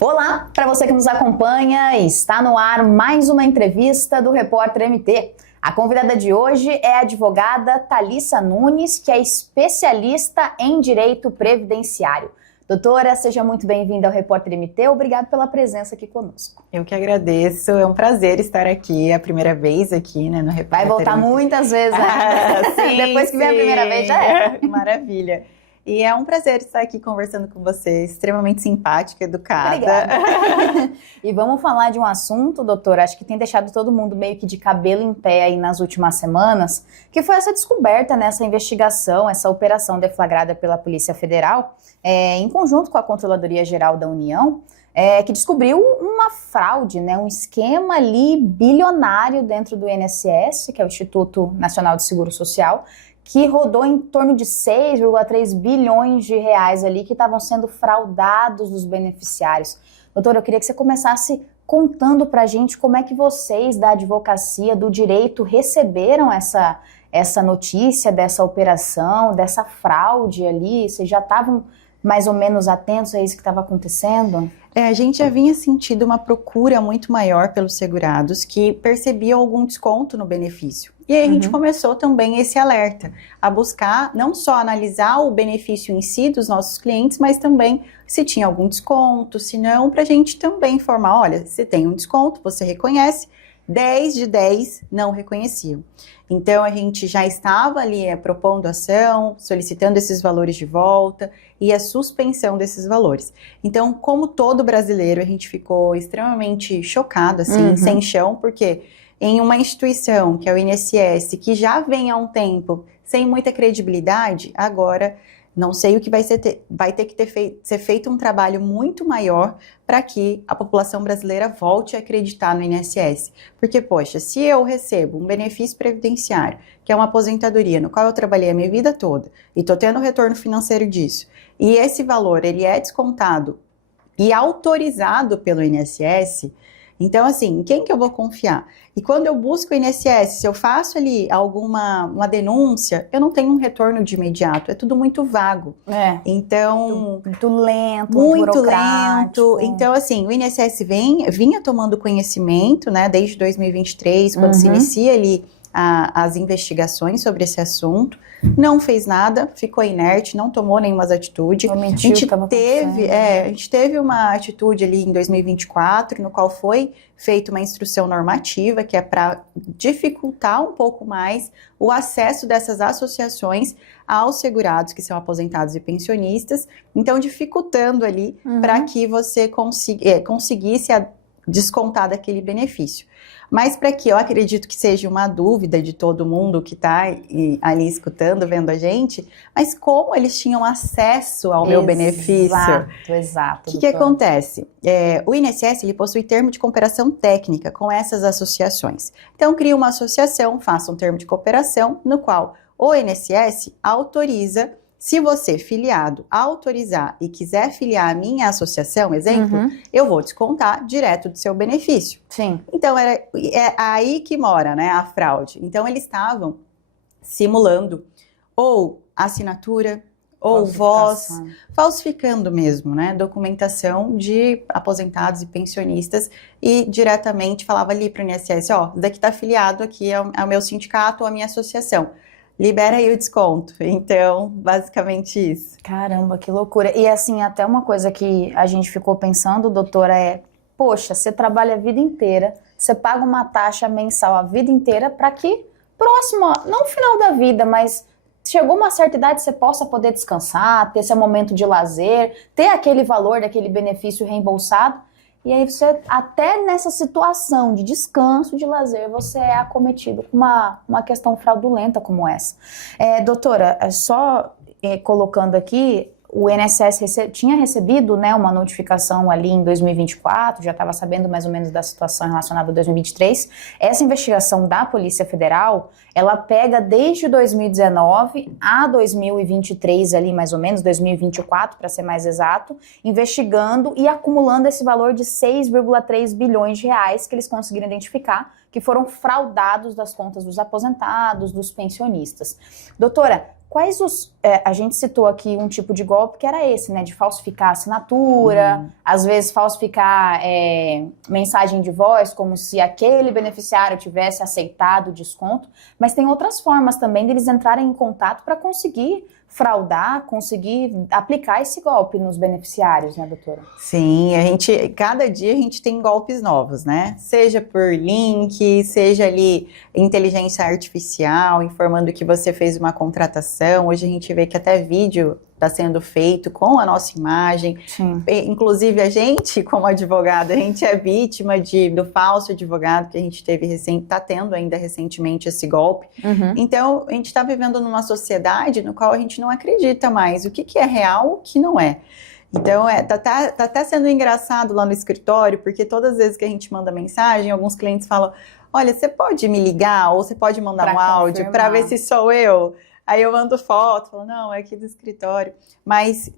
Olá, para você que nos acompanha, está no ar mais uma entrevista do Repórter MT. A convidada de hoje é a advogada Thalissa Nunes, que é especialista em direito previdenciário. Doutora, seja muito bem-vinda ao Repórter MT. Obrigada pela presença aqui conosco. Eu que agradeço, é um prazer estar aqui, é a primeira vez aqui, né, no Repórter Vai voltar MT. Muitas vezes, né? Sim, Depois que vem a primeira vez, já é. Maravilha. E é um prazer estar aqui conversando com você, extremamente simpática, educada. Obrigada. E vamos falar de um assunto, doutora, acho que tem deixado todo mundo meio que de cabelo em pé aí nas últimas semanas, que foi essa descoberta, né, essa investigação, essa operação deflagrada pela Polícia Federal, em conjunto com a Controladoria Geral da União, que descobriu uma fraude, né, um esquema ali bilionário dentro do INSS, que é o Instituto Nacional de Seguro Social, que rodou em torno de 6,3 bilhões de reais ali que estavam sendo fraudados dos beneficiários. Doutora, eu queria que você começasse contando pra gente como é que vocês da advocacia, do direito, receberam essa notícia dessa operação, dessa fraude ali. Vocês já estavam mais ou menos atentos a isso que estava acontecendo? A gente já vinha sentindo uma procura muito maior pelos segurados que percebiam algum desconto no benefício. E aí a gente começou também esse alerta, a buscar não só analisar o benefício em si dos nossos clientes, mas também se tinha algum desconto, se não, para a gente também informar, olha, se tem um desconto, você reconhece, 10 de 10 não reconheciam. Então a gente já estava ali propondo ação, solicitando esses valores de volta e a suspensão desses valores. Então, como todo brasileiro, a gente ficou extremamente chocado, assim, sem chão, porque em uma instituição, que é o INSS, que já vem há um tempo sem muita credibilidade, agora não sei o que vai ter que ser feito um trabalho muito maior para que a população brasileira volte a acreditar no INSS. Porque, poxa, se eu recebo um benefício previdenciário, que é uma aposentadoria, no qual eu trabalhei a minha vida toda, e estou tendo retorno financeiro disso, e esse valor ele é descontado e autorizado pelo INSS, então, assim, em quem que eu vou confiar? E quando eu busco o INSS, se eu faço ali uma denúncia, eu não tenho um retorno de imediato, é tudo muito vago. Então, muito lento, muito lento. Então, assim, o INSS vinha tomando conhecimento, né, desde 2023, quando se inicia ali as investigações sobre esse assunto, não fez nada, ficou inerte, não tomou nenhuma atitude. A gente teve uma atitude ali em 2024, no qual foi feita uma instrução normativa, que é para dificultar um pouco mais o acesso dessas associações aos segurados que são aposentados e pensionistas, então dificultando ali para que você conseguisse descontar daquele benefício. Mas para que eu acredito que seja uma dúvida de todo mundo que está ali escutando, vendo a gente, mas como eles tinham acesso ao meu benefício? Exato. O que acontece? O INSS ele possui termo de cooperação técnica com essas associações. Então, cria uma associação, faça um termo de cooperação, no qual o INSS autoriza. Se você, filiado, autorizar e quiser filiar a minha associação, exemplo, eu vou descontar direto do seu benefício. Sim. Então, é aí que mora, né, a fraude. Então, eles estavam simulando ou assinatura, ou voz, falsificando mesmo, né, documentação de aposentados e pensionistas e diretamente falava ali para o INSS, ó, daqui está filiado, aqui é o meu sindicato ou a minha associação. Libera aí o desconto. Então, basicamente isso. Caramba, que loucura. E assim, até uma coisa que a gente ficou pensando, doutora, poxa, você trabalha a vida inteira, você paga uma taxa mensal a vida inteira para que próximo, não final da vida, mas chegou uma certa idade você possa poder descansar, ter seu momento de lazer, ter aquele valor daquele benefício reembolsado. E aí você, até nessa situação de descanso, de lazer, você é acometido com uma questão fraudulenta como essa. Doutora, só colocando aqui, o INSS tinha recebido, né, uma notificação ali em 2024, já estava sabendo mais ou menos da situação relacionada a 2023. Essa investigação da Polícia Federal, ela pega desde 2019 a 2023, ali mais ou menos, 2024 para ser mais exato, investigando e acumulando esse valor de 6,3 bilhões de reais que eles conseguiram identificar, que foram fraudados das contas dos aposentados, dos pensionistas. Doutora, quais a gente citou aqui um tipo de golpe que era esse, né? De falsificar assinatura, às vezes falsificar mensagem de voz, como se aquele beneficiário tivesse aceitado o desconto. Mas tem outras formas também deles entrarem em contato para conseguir fraudar, conseguir aplicar esse golpe nos beneficiários, né, doutora? Sim, cada dia a gente tem golpes novos, né? Seja por link, seja ali inteligência artificial, informando que você fez uma contratação. Hoje a gente vê que até vídeo está sendo feito com a nossa imagem. Sim. Inclusive a gente, como advogado, a gente é vítima do falso advogado que a gente está tendo ainda recentemente esse golpe. Então, a gente está vivendo numa sociedade no qual a gente não acredita mais o que é real, o que não é. Então, tá até sendo engraçado lá no escritório, porque todas as vezes que a gente manda mensagem, alguns clientes falam, olha, você pode me ligar ou você pode mandar um áudio para ver se sou eu? Aí eu mando foto, falo, não, é aqui do escritório. Mas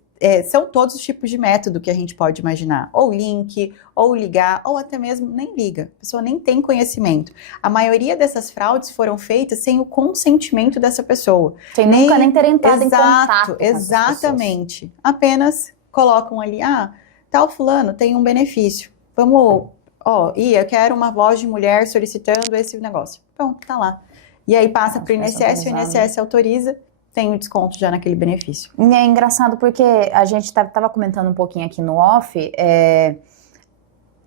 são todos os tipos de método que a gente pode imaginar. Ou link, ou ligar, ou até mesmo nem liga. A pessoa nem tem conhecimento. A maioria dessas fraudes foram feitas sem o consentimento dessa pessoa. Sem nunca nem ter entrado em contato. Exatamente. Apenas colocam ali, tal fulano tem um benefício. Vamos, eu quero uma voz de mulher solicitando esse negócio. Pronto, tá lá. E aí passa para o INSS, o INSS autoriza, tem o desconto já naquele benefício. E é engraçado porque a gente estava comentando um pouquinho aqui no off,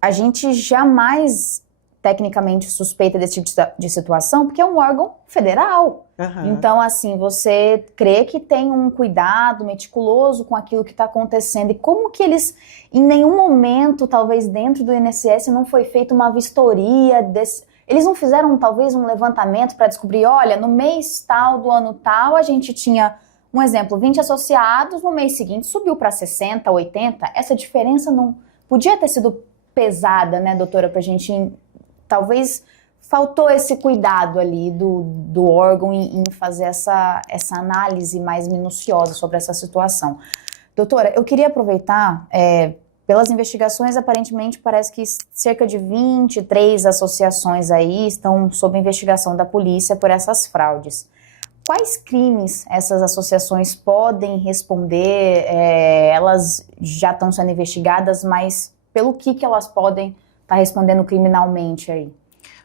a gente jamais tecnicamente suspeita desse tipo de situação, porque é um órgão federal. Então, assim, você crê que tem um cuidado meticuloso com aquilo que está acontecendo. E como que eles, em nenhum momento, talvez dentro do INSS, não foi feita uma vistoria desse... Eles não fizeram, talvez, um levantamento para descobrir, olha, no mês tal, do ano tal, a gente tinha, um exemplo, 20 associados, no mês seguinte subiu para 60, 80. Essa diferença não podia ter sido pesada, né, doutora, para a gente... Talvez faltou esse cuidado ali do órgão em fazer essa análise mais minuciosa sobre essa situação. Doutora, eu queria aproveitar... Pelas investigações, aparentemente, parece que cerca de 23 associações aí estão sob investigação da polícia por essas fraudes. Quais crimes essas associações podem responder? Elas já estão sendo investigadas, mas pelo que elas podem estar respondendo criminalmente aí?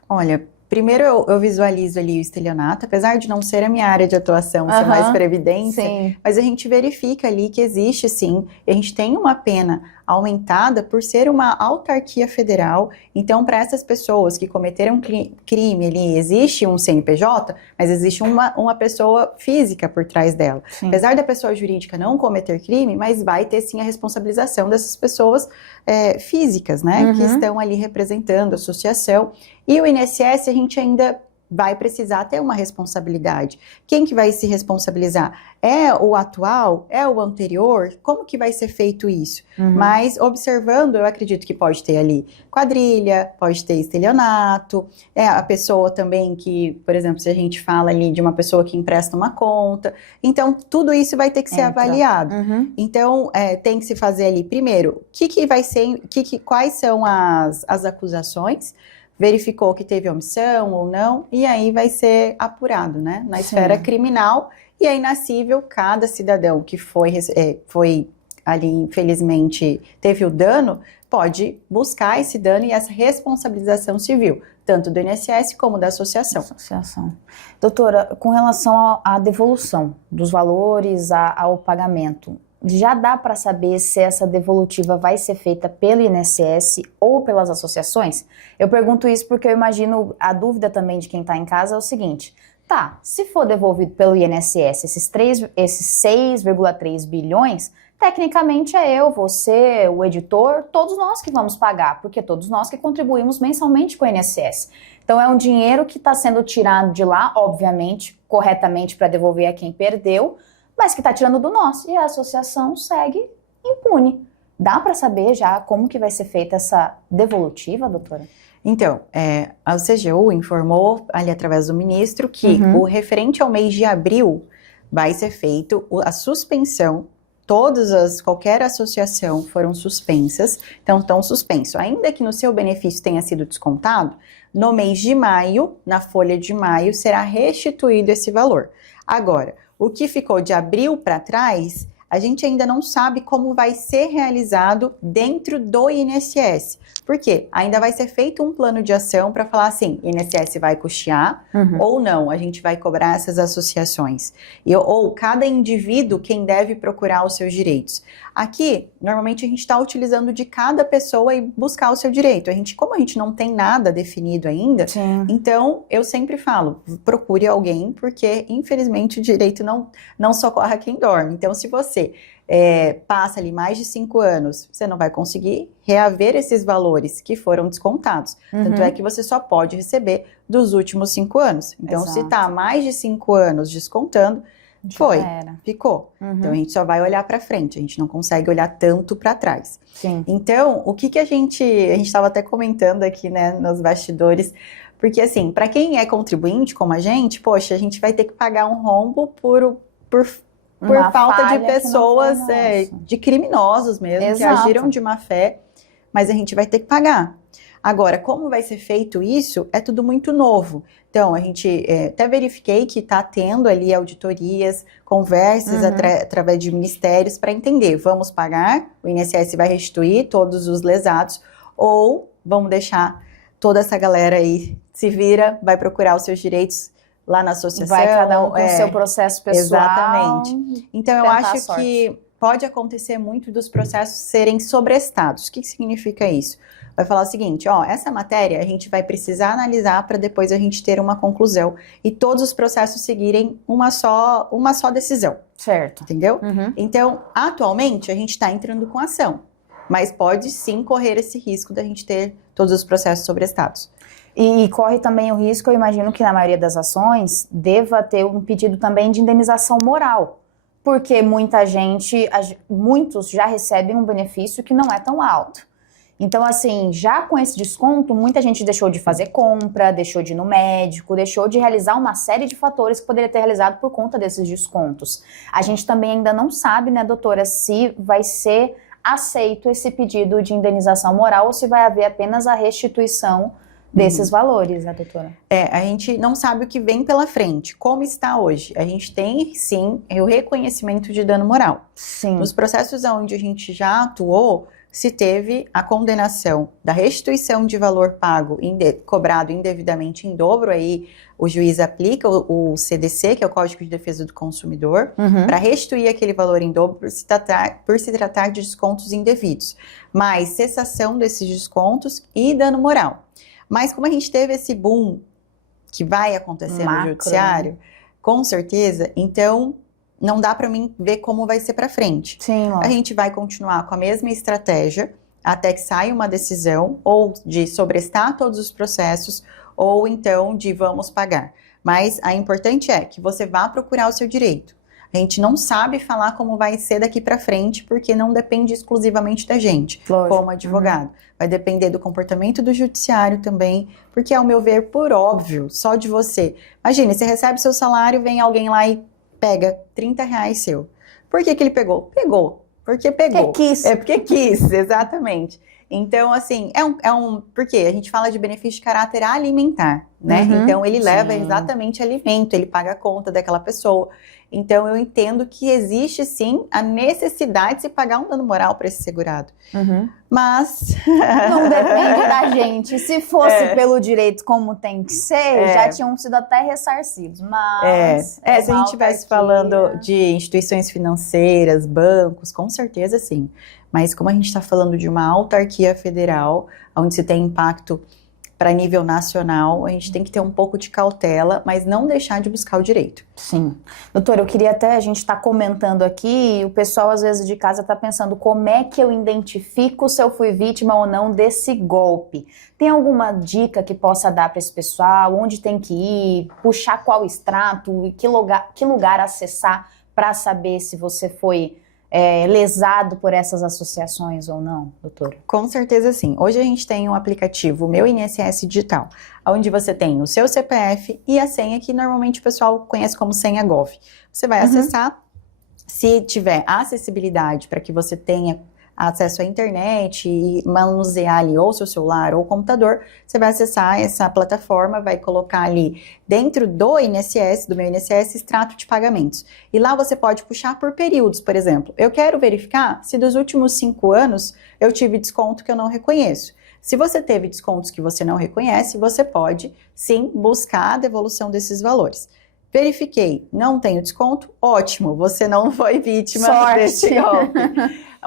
Olha, primeiro eu visualizo ali o estelionato, apesar de não ser a minha área de atuação, ser mais previdência, sim. Mas a gente verifica ali que existe sim, e a gente tem uma pena aumentada por ser uma autarquia federal. Então, para essas pessoas que cometeram crime ali, existe um CNPJ, mas existe uma pessoa física por trás dela. Sim. Apesar da pessoa jurídica não cometer crime, mas vai ter sim a responsabilização dessas pessoas físicas, né, que estão ali representando a associação. E o INSS, a gente ainda vai precisar ter uma responsabilidade. Quem que vai se responsabilizar? É o atual? É o anterior? Como que vai ser feito isso? Mas observando, eu acredito que pode ter ali quadrilha, pode ter estelionato, a pessoa também que, por exemplo, se a gente fala ali de uma pessoa que empresta uma conta, então tudo isso vai ter que ser avaliado. Então, tem que se fazer ali, primeiro, quais são as acusações, verificou que teve omissão ou não, e aí vai ser apurado, né, na esfera criminal, e aí na cível, cada cidadão que foi ali, infelizmente, teve o dano, pode buscar esse dano e essa responsabilização civil, tanto do INSS como da associação. Doutora, com relação à devolução dos valores ao pagamento, já dá para saber se essa devolutiva vai ser feita pelo INSS ou pelas associações? Eu pergunto isso porque eu imagino, a dúvida também de quem está em casa é o seguinte, se for devolvido pelo INSS esses 6,3 bilhões, tecnicamente é eu, você, o editor, todos nós que vamos pagar, porque todos nós que contribuímos mensalmente com o INSS. Então é um dinheiro que está sendo tirado de lá, obviamente, corretamente para devolver a quem perdeu, mas que está tirando do nosso, e a associação segue impune. Dá para saber já como que vai ser feita essa devolutiva, doutora? Então, a CGU informou ali através do ministro que o referente ao mês de abril vai ser feito a suspensão qualquer associação foram suspensas, então estão suspenso. Ainda que no seu benefício tenha sido descontado, no mês de maio, na folha de maio, será restituído esse valor. Agora, o que ficou de abril para trás, a gente ainda não sabe como vai ser realizado dentro do INSS. Por quê? Ainda vai ser feito um plano de ação para falar assim, INSS vai custear ou não, a gente vai cobrar essas associações. Ou cada indivíduo quem deve procurar os seus direitos. Aqui, normalmente a gente está utilizando de cada pessoa e buscar o seu direito. Como a gente não tem nada definido ainda, então eu sempre falo, procure alguém, porque infelizmente o direito não socorre a quem dorme. Então se você passa ali mais de 5 anos, você não vai conseguir reaver esses valores que foram descontados. Tanto é que você só pode receber dos últimos 5 anos. Então, se está mais de 5 anos descontando, ficou. Então, a gente só vai olhar para frente, a gente não consegue olhar tanto para trás. Sim. Então, o que a gente estava até comentando aqui, né, nos bastidores, porque assim, para quem é contribuinte como a gente, poxa, a gente vai ter que pagar um rombo por falta de pessoas, de criminosos mesmo, que agiram de má fé, mas a gente vai ter que pagar. Agora, como vai ser feito isso, é tudo muito novo. Então, a gente até verifiquei que está tendo ali auditorias, conversas através de ministérios para entender, vamos pagar, o INSS vai restituir todos os lesados, ou vamos deixar toda essa galera aí se vira, vai procurar os seus direitos lá na associação. Vai cada um com o seu processo pessoal. Exatamente. Então, eu acho que pode acontecer muito dos processos serem sobrestados. O que significa isso? Vai falar o seguinte, essa matéria a gente vai precisar analisar para depois a gente ter uma conclusão e todos os processos seguirem uma só decisão. Certo. Entendeu? Então, atualmente, a gente está entrando com ação, mas pode sim correr esse risco da gente ter todos os processos sobrestados. E corre também o risco, eu imagino que na maioria das ações, deva ter um pedido também de indenização moral. Porque muitos já recebem um benefício que não é tão alto. Então, assim, já com esse desconto, muita gente deixou de fazer compra, deixou de ir no médico, deixou de realizar uma série de fatores que poderia ter realizado por conta desses descontos. A gente também ainda não sabe, né, doutora, se vai ser aceito esse pedido de indenização moral ou se vai haver apenas a restituição desses valores, né, doutora? A gente não sabe o que vem pela frente. Como está hoje? A gente tem, sim, o reconhecimento de dano moral. Sim. Nos processos onde a gente já atuou, se teve a condenação da restituição de valor pago, cobrado indevidamente em dobro, aí o juiz aplica o CDC, que é o Código de Defesa do Consumidor, para restituir aquele valor em dobro por se tratar de descontos indevidos. Mas cessação desses descontos e dano moral. Mas como a gente teve esse boom que vai acontecer no judiciário, com certeza, então não dá para mim ver como vai ser para frente. Sim, a gente vai continuar com a mesma estratégia até que saia uma decisão ou de sobrestar todos os processos ou então de vamos pagar. Mas a importante é que você vá procurar o seu direito. A gente não sabe falar como vai ser daqui para frente, porque não depende exclusivamente da gente, como advogado. Vai depender do comportamento do judiciário também, porque, ao meu ver, por óbvio, só de você. Imagine, você recebe seu salário, vem alguém lá e pega R$30 seu. Por que ele pegou? Pegou. Porque pegou. Porque quis. Porque quis, exatamente. Então, assim, porque a gente fala de benefício de caráter alimentar, né? Então, ele leva exatamente alimento, ele paga a conta daquela pessoa. Então, eu entendo que existe, sim, a necessidade de se pagar um dano moral para esse segurado. Mas... não depende da gente. Se fosse pelo direito como tem que ser, já tinham sido até ressarcidos. Mas... se a gente estivesse falando de instituições financeiras, bancos, com certeza, sim. Mas como a gente está falando de uma autarquia federal, onde se tem impacto para nível nacional, a gente tem que ter um pouco de cautela, mas não deixar de buscar o direito. Sim. Doutora, eu queria até, a gente está comentando aqui, o pessoal às vezes de casa está pensando como é que eu identifico se eu fui vítima ou não desse golpe. Tem alguma dica que possa dar para esse pessoal? Onde tem que ir? Puxar qual extrato? E que lugar acessar para saber se você foi... lesado por essas associações ou não, doutora? Com certeza sim. Hoje a gente tem um aplicativo, o Meu INSS Digital, onde você tem o seu CPF e a senha que normalmente o pessoal conhece como senha Gov. Você vai acessar, Se tiver acessibilidade para que você tenha acesso à internet e manusear ali ou seu celular ou computador, você vai acessar essa plataforma, vai colocar ali dentro do INSS, do meu INSS, extrato de pagamentos. E lá você pode puxar por períodos, por exemplo. Eu quero verificar se dos últimos 5 anos eu tive desconto que eu não reconheço. Se você teve descontos que você não reconhece, você pode, sim, buscar a devolução desses valores. Verifiquei, não tenho desconto, ótimo, você não foi vítima desse golpe.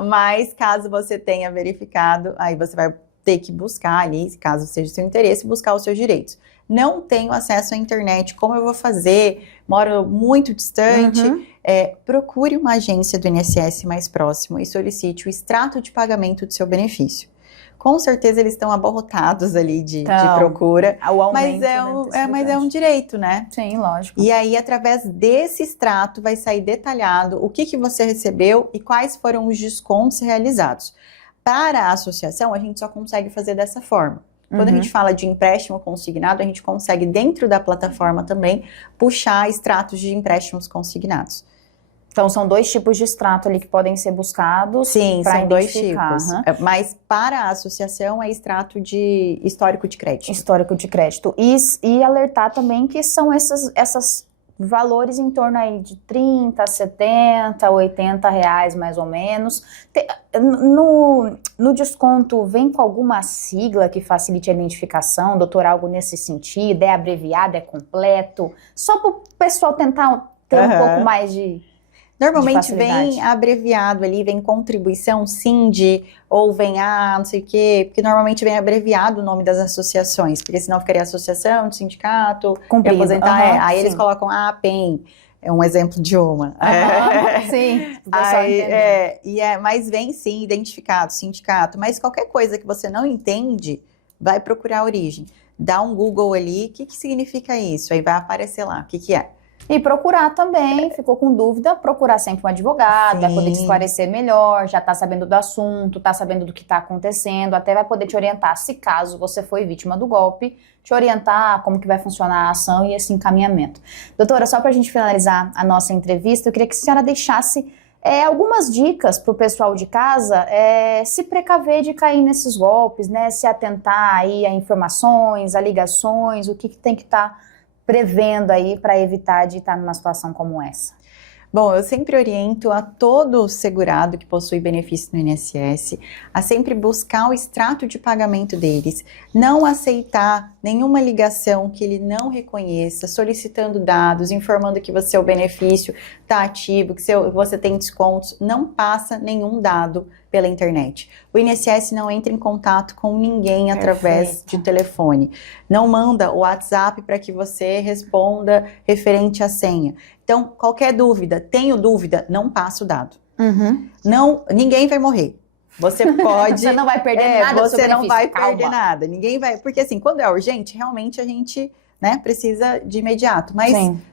Mas caso você tenha verificado, aí você vai ter que buscar ali, caso seja do seu interesse, buscar os seus direitos. Não tenho acesso à internet, como eu vou fazer? Moro muito distante. Procure uma agência do INSS mais próximo e solicite o extrato de pagamento do seu benefício. Com certeza eles estão abarrotados ali de procura, mas é um direito, né? Sim, lógico. E aí, através desse extrato, vai sair detalhado o que você recebeu e quais foram os descontos realizados. Para a associação, a gente só consegue fazer dessa forma. Quando a gente fala de empréstimo consignado, a gente consegue, dentro da plataforma também, puxar extratos de empréstimos consignados. Então, são 2 tipos de extrato ali que podem ser buscados. Sim, são 2 tipos. Mas para a associação é extrato de histórico de crédito. Histórico de crédito. E alertar também que são esses valores em torno aí de 30, 70, 80 reais mais ou menos. No desconto, vem com alguma sigla que facilite a identificação, doutor, algo nesse sentido? É abreviado, é completo? Só para o pessoal tentar ter um pouco mais de... Normalmente vem abreviado ali, vem contribuição, SIND, ou vem não sei o quê, porque normalmente vem abreviado o nome das associações, porque senão ficaria associação, de sindicato, aposentar, aí eles colocam PEN, é um exemplo de uma. Sim, mas vem sim, identificado, sindicato, mas qualquer coisa que você não entende, vai procurar a origem. Dá um Google ali, o que significa isso? Aí vai aparecer lá, o que é. E procurar também, ficou com dúvida, procurar sempre um advogado, vai poder te esclarecer melhor, já tá sabendo do assunto, tá sabendo do que tá acontecendo, até vai poder te orientar, se caso você foi vítima do golpe, te orientar como que vai funcionar a ação e esse encaminhamento. Doutora, só pra gente finalizar a nossa entrevista, eu queria que a senhora deixasse algumas dicas pro pessoal de casa se precaver de cair nesses golpes, né, se atentar aí a informações, a ligações, o que tem que estar prevendo aí para evitar de estar numa situação como essa? Bom, eu sempre oriento a todo segurado que possui benefício no INSS a sempre buscar o extrato de pagamento deles, não aceitar nenhuma ligação que ele não reconheça, solicitando dados, informando que seu benefício está ativo, que você tem descontos, não passa nenhum dado pela internet. O INSS não entra em contato com ninguém através de telefone. Não manda o WhatsApp para que você responda referente à senha. Então, qualquer dúvida, tenho dúvida, não passa o dado. Não, ninguém vai morrer. Você pode... Você não vai perder nada do seu benefício. Você não vai perder nada. Ninguém vai... Porque assim, quando é urgente, realmente a gente precisa de imediato. Mas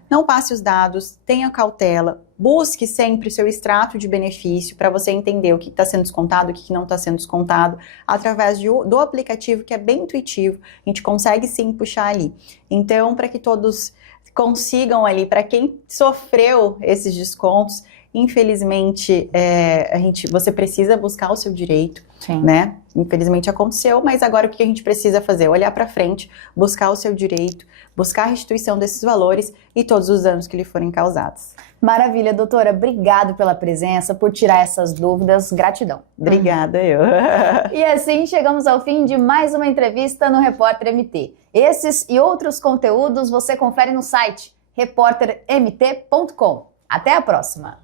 não passe os dados, tenha cautela, busque sempre o seu extrato de benefício para você entender o que está sendo descontado, o que não está sendo descontado, através do aplicativo que é bem intuitivo, a gente consegue sim puxar ali. Então, para que todos consigam ali, para quem sofreu esses descontos, infelizmente, você precisa buscar o seu direito, né? Infelizmente aconteceu, mas agora o que a gente precisa fazer? Olhar para frente, buscar o seu direito, buscar a restituição desses valores e todos os danos que lhe forem causados. Maravilha, doutora. Obrigado pela presença, por tirar essas dúvidas. Gratidão. Obrigada, eu. E assim chegamos ao fim de mais uma entrevista no Repórter MT. Esses e outros conteúdos você confere no site repórtermt.com. Até a próxima!